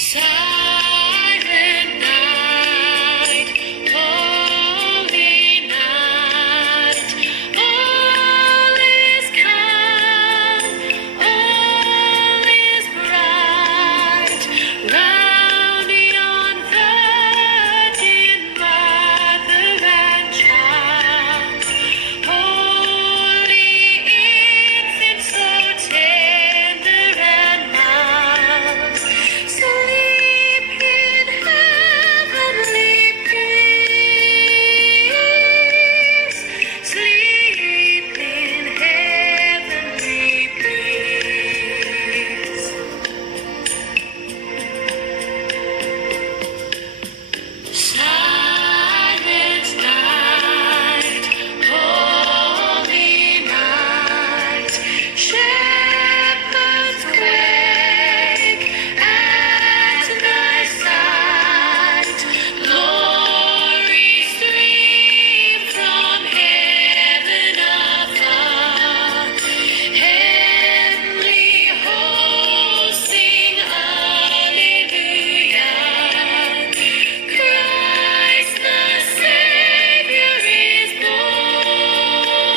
Silent night, holy night, all is calm, all is bright, round yon virgin mother and child, holy infant, so tender and mild. Sleep in heavenly peace. Sleep in heavenly peace. Silent night, holy night, shepherds quake at thy sight. Glory stream from heaven above. Heavenly hosts sing Alleluia. Christ the Savior is born.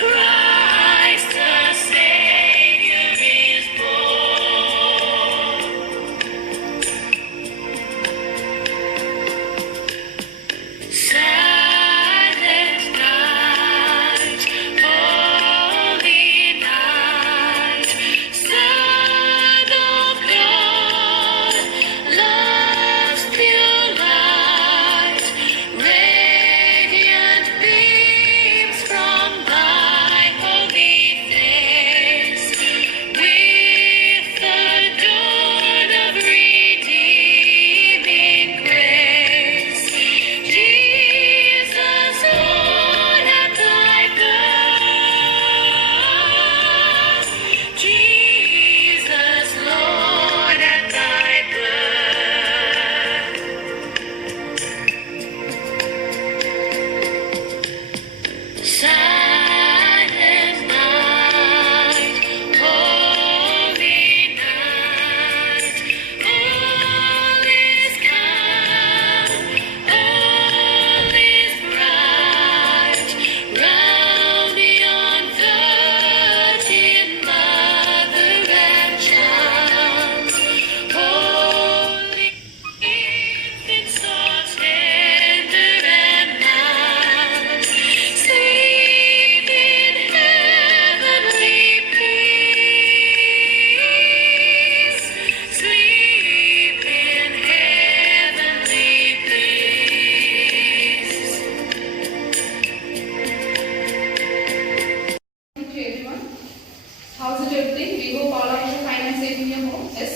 Christ the Savior is born. Silent night, holy night, Son of God, love's pure light, radiant beams from thy holy face, with the dawn of redeeming grace. Jesus, Lord, at thy birth. Jesus, Lord, at thy birth. Silent night, holy night, all is calm, all is bright, round yon virgin mother and child, holy infant, so tender and mild. Sleep in heavenly peace. Sleep in heavenly peace. Thank you everyone. How's it everything? We hope all of you fine and safe in your home. Yes.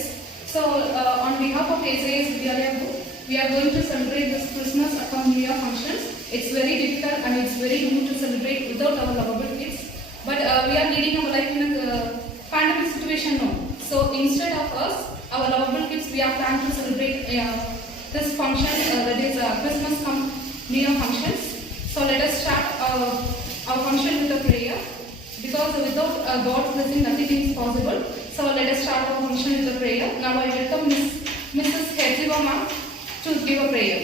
So on behalf of AJS Vidyalaya Group, we are going to celebrate this Christmas upon New Year functions. It's very difficult and it's very new to celebrate without our lovable kids. But we are leading our life in a pandemic situation now. So instead of us, our lovable kids, we are planning to celebrate this function, that is Christmas New Year functions. So let us start our function with a prayer. Because without God's blessing, nothing is possible. So let us start our function with a prayer. Now I welcome Mrs. Heziba ma'am to give a prayer.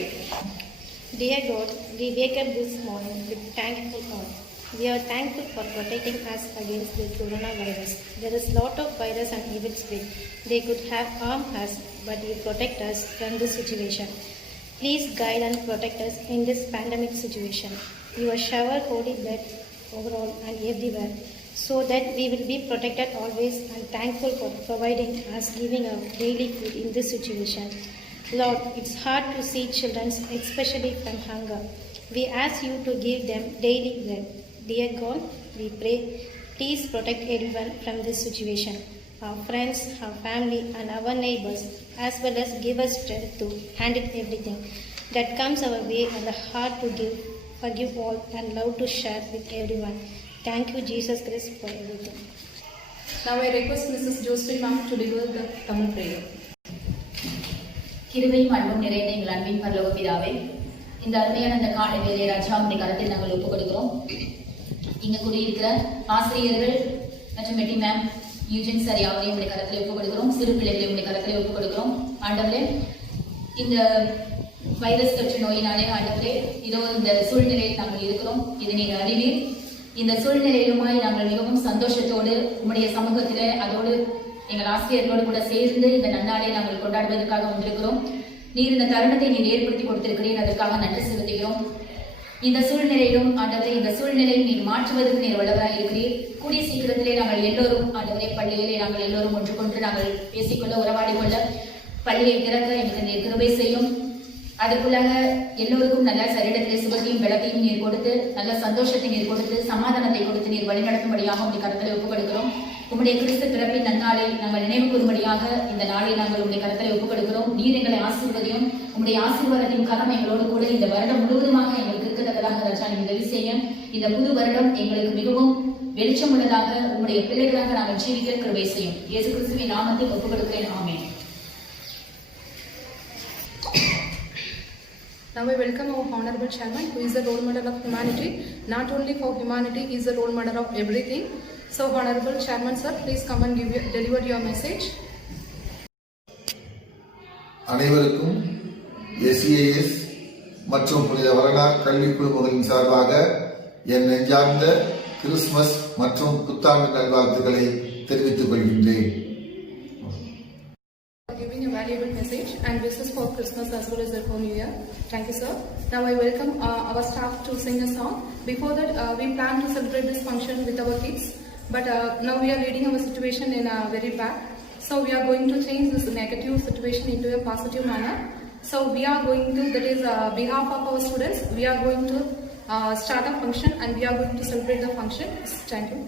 Dear God, we wake up this morning with thankful heart. We are thankful for protecting us against the coronavirus. There is lot of virus and evil spirit. They could have harmed us, but you protect us from this situation. Please guide and protect us in this pandemic situation. You shower holy blood overall and everywhere, so that we will be protected always, and thankful for providing us giving our daily food in this situation. Lord, it's hard to see children, especially from hunger. We ask you to give them daily bread. Dear God, we pray, please protect everyone from this situation, our friends, our family and our neighbors, as well as give us strength to handle everything that comes our way and a heart to give, forgive all and love to share with everyone. Thank you, Jesus Christ, for everything. Now I request Mrs. Josephine ma'am to deliver the Tamil prayer. கிருபையும் அன்பும் நிறைந்த எங்கள் அன்பின் பரலோக பிதாவே, இந்த அருமையான அந்த காலை வேலையை ராஜா உடைய கரத்தில் நாங்கள் ஒப்புக் கொடுக்கிறோம். இங்க கூடியிருக்கிற ஆசிரியர்கள் மற்றும் மெட்டி மேம் யூஜின் சார் யாவரையும் உடைய கரத்தில் ஒப்புக் கொடுக்கிறோம். சிறு பிள்ளைகளை உடைய கரத்தில் ஒப்புக் கொடுக்கிறோம். ஆண்டவரே, இந்த வைரஸ் தொற்று நோயினாலே ஆண்டவரே, இதோ இந்த சூழ்நிலையில் நாங்கள் இருக்கிறோம். இதை நீங்கள் அறிவீர். இந்த சூழ்நிலையிலுமாய் நாங்கள் மிகவும் சந்தோஷத்தோடு உம்முடைய சமூகத்திலே அதோடு எங்கள் ஆசிரியர்களோடு கூட சேர்ந்து இந்த நன்னாளை நாங்கள் கொண்டாடுவதற்காக வந்திருக்கிறோம். நீர் இந்த தருணத்தை நீர் ஏற்படுத்தி கொடுத்திருக்கிறீர், அதற்காக நன்றி செலுத்துகிறோம். இந்த சூழ்நிலையிலும் ஆண்டவரை, இந்த சூழ்நிலையை நீர் மாற்றுவதற்கு நீர் வல்லவராய் இருக்கிறீர். கூடிய சீக்கிரத்திலே நாங்கள் எல்லோரும் ஆண்டவரை பள்ளியிலே நாங்கள் எல்லோரும் ஒன்று கொண்டு நாங்கள் பேசிக்கொள்ள உறவாடிக்கொள்ள பள்ளியை திறக்க எங்களுக்கு நீர் கிருபை செய்யும். அதற்குள்ளாக எல்லோருக்கும் நல்ல சரீரத்திலே சுகத்தையும் விளக்கையும் நீர் கொடுத்து, நல்ல சந்தோஷத்தை நீர் கொடுத்து, சமாதானத்தை கொடுத்து நீர் வழிநடத்தும்படியாக உடைய கருத்தலை ஒப்புக் கொடுக்கிறோம். உம்முடைய கிறிஸ்து பிறப்பின் நன்னாளை நாங்கள் நினைவு கூறும்படியாக இந்த நாளை நாங்கள் உடைய கருத்தலை ஒப்புக் கொடுக்கிறோம். நீர் எங்களை ஆசீர்வதியும், உம்முடைய ஆசீர்வாதத்தின் கரம் எங்களோடு கூட இந்த வருடம் முழுவதுமாக எங்களுக்கு இருக்கத்தக்கதாக ராஜா நீர் உதவி செய்ய. இந்த புது வருடம் எங்களுக்கு மிகவும் வெளிச்சம் உள்ளதாக உம்முடைய பிள்ளைகளாக நாங்கள் ஜீவிக்க கிருபை செய்யும். இயேசு கிறிஸ்துவின் நாமத்தில் ஒப்புக் கொடுக்கிறேன். ஆமென். Now I welcome our Honorable Chairman, who is the role model of humanity. Not only for humanity, he is the role model of everything. So Honorable Chairman sir, please come and deliver your message. அனைவருக்கும் SEAS மற்றும் புனித வரலாறு கல்வி குழுமங்களின் சார்பாக என் நெஞ்சார்ந்த Christmas மற்றும் புத்தாண்டு நல்வாழ்த்துக்களை தெரிவித்துக் கொள்கின்றேன். Giving a valuable message and wishes for Christmas as well as the New Year. Thank you, sir. Now I welcome our staff to sing a song. Before that, we plan to celebrate this function with our kids, but now we are leading our situation in a very bad. So we are going to change this negative situation into a positive manner. So we are going to, that is behalf of our students, we are going to start a function and we are going to celebrate the function. Thank you.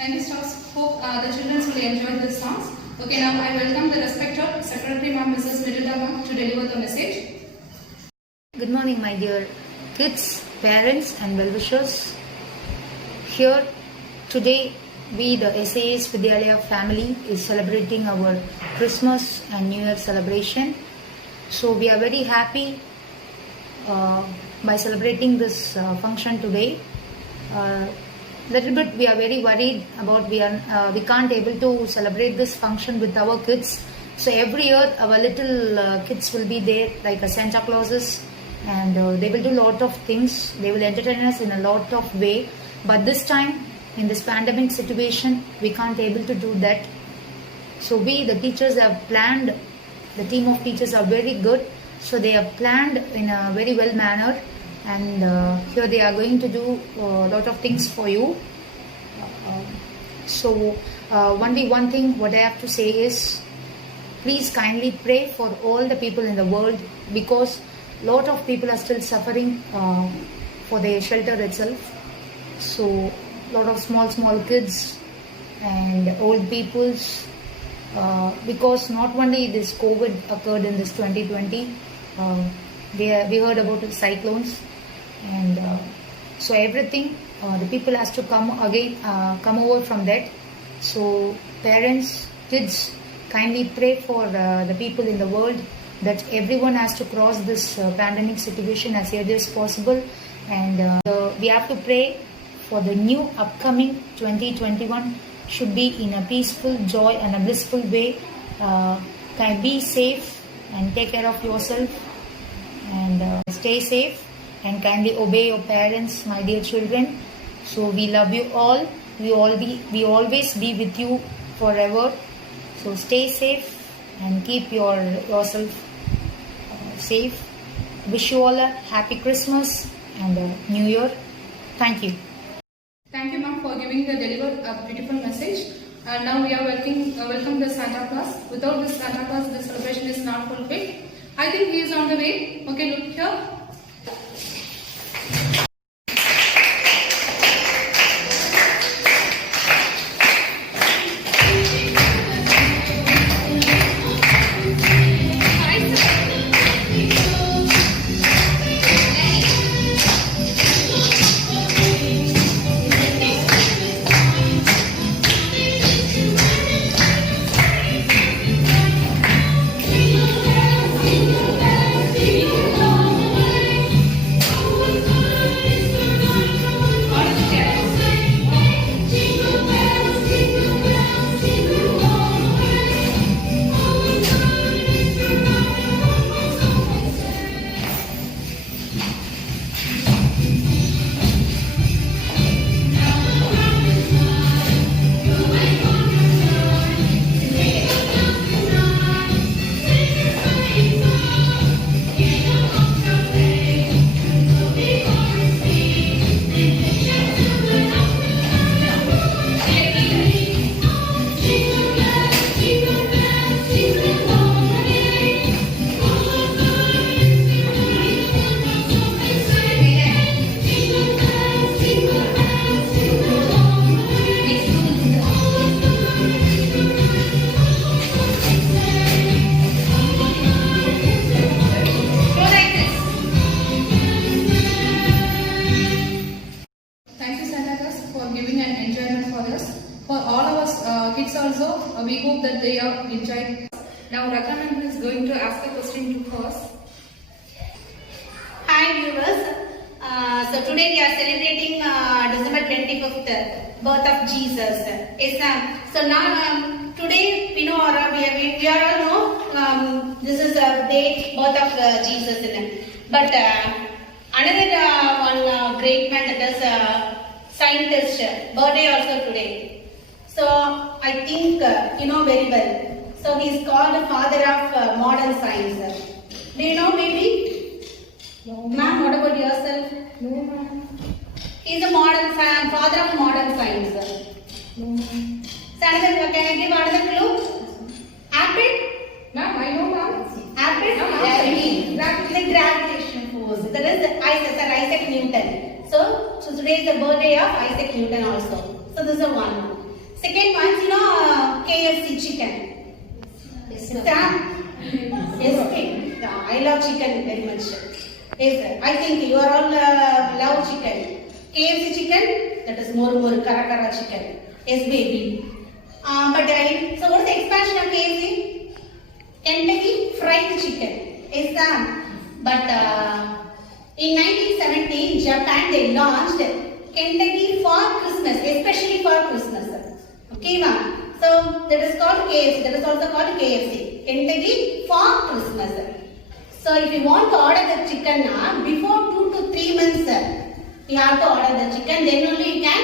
Thank you, stars. Hope the children will enjoy these songs. Okay, now I welcome the respected Secretary Ma'am, Mrs. Miranda Ma'am, to deliver the message. Good morning, my dear kids, parents and well-wishers. Here today, we, the SAS Vidyalaya family, is celebrating our Christmas and New Year celebration. So we are very happy by celebrating this function today. Little bit we are very worried about we can't able to celebrate this function with our kids. So every year our little kids will be there like a Santa Clauses, and they will do lot of things. They will entertain us in a lot of way. But this time in this pandemic situation we can't able to do that. So we, the teachers, have planned. The team of teachers are very good. So they have planned in a very well manner. And here they are going to do a lot of things for you. Only one thing what I have to say is, please kindly pray for all the people in the world, because lot of people are still suffering for their shelter itself. So lot of small kids and old peoples. Because not only this COVID occurred in this 2020, we heard about the cyclones, and so everything, the people has to come over from that. So parents, kids, kindly pray for the people in the world, that everyone has to cross this pandemic situation as early as possible, and we have to pray for the new upcoming 2021 should be in a peaceful, joy and a blissful way. Can be safe and take care of yourself, and stay safe, and kindly obey your parents, my dear children. So we love you all. We always be with you forever. So stay safe and keep yourself safe. Wish you all a happy Christmas and a New Year. Thank you. Thank you, ma'am, for delivered a beautiful message. And now we are welcome the Santa Claus. Without this Santa Claus, the celebration is not fulfilled. I think he is on the way. Okay, look here. Kids also, we hope that they are enjoyed. Now Rakanand is going to ask a question to us. Hi viewers, so today we are celebrating December 25th, birth of Jesus. So now today we know, we all know this is a date, birth of Jesus. But another one great man, that is scientist, birthday also today. So I think you know very well. So he is called the father of modern science. Do you know maybe? No. Ma'am, what about yourself? No, ma'am. He is a father of modern science. No, ma'am. So another, can I give another clue? Apple? Ma'am, I know, ma'am. Apple? The gravitational force. That is Sir Isaac Newton. So today is the birthday of Isaac Newton also. So this is one. Second one, you know KFC chicken. Yes, sir. Yes, I love chicken very much. Yes, sir. I think you are all love chicken. KFC chicken, that is more kara chicken. Yes, baby. So what's the expansion of KFC? Kentucky Fried Chicken. Yes, sir. But in 1970, Japan, they launched Kentucky for Christmas, especially for Christmas. Okay, ma'am. So that is called KFC. That is also called KFC. Kentucky for Christmas. So if you want to order the chicken now, before 2 to 3 months, you have to order the chicken. Then only you can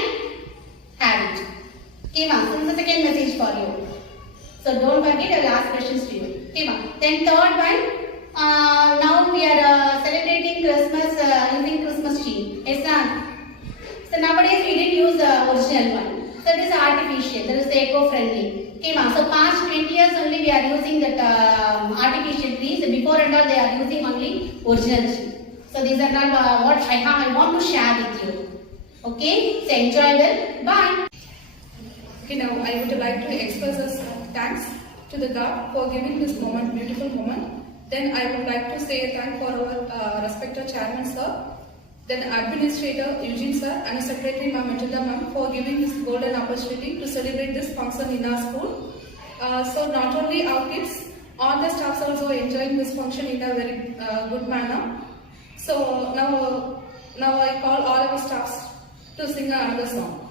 have it. Okay, ma'am. So this is the second message for you. So don't forget, I will ask questions to you. Okay, ma'am. Then third one. Now we are celebrating Christmas using Christmas tree. Yes, ma'am. So nowadays we didn't use the original one. So it is artificial, that is eco-friendly. Okay, ma'am. So past 20 years only we are using that artificial trees. Before and all they are using only original tree. So these are not what I want to share with you. Okay, so enjoy well. Bye. Okay, now I would like to express us thanks to the God for giving this moment, beautiful moment. Then I would like to say thank for our respected chairman sir, then administrator Eugene sir and secretary Ma'am Matilda ma'am for giving this golden opportunity to celebrate this function in our school. So not only our kids, all the staffs also enjoying this function in a very good manner. So now I call all our staffs to sing another song.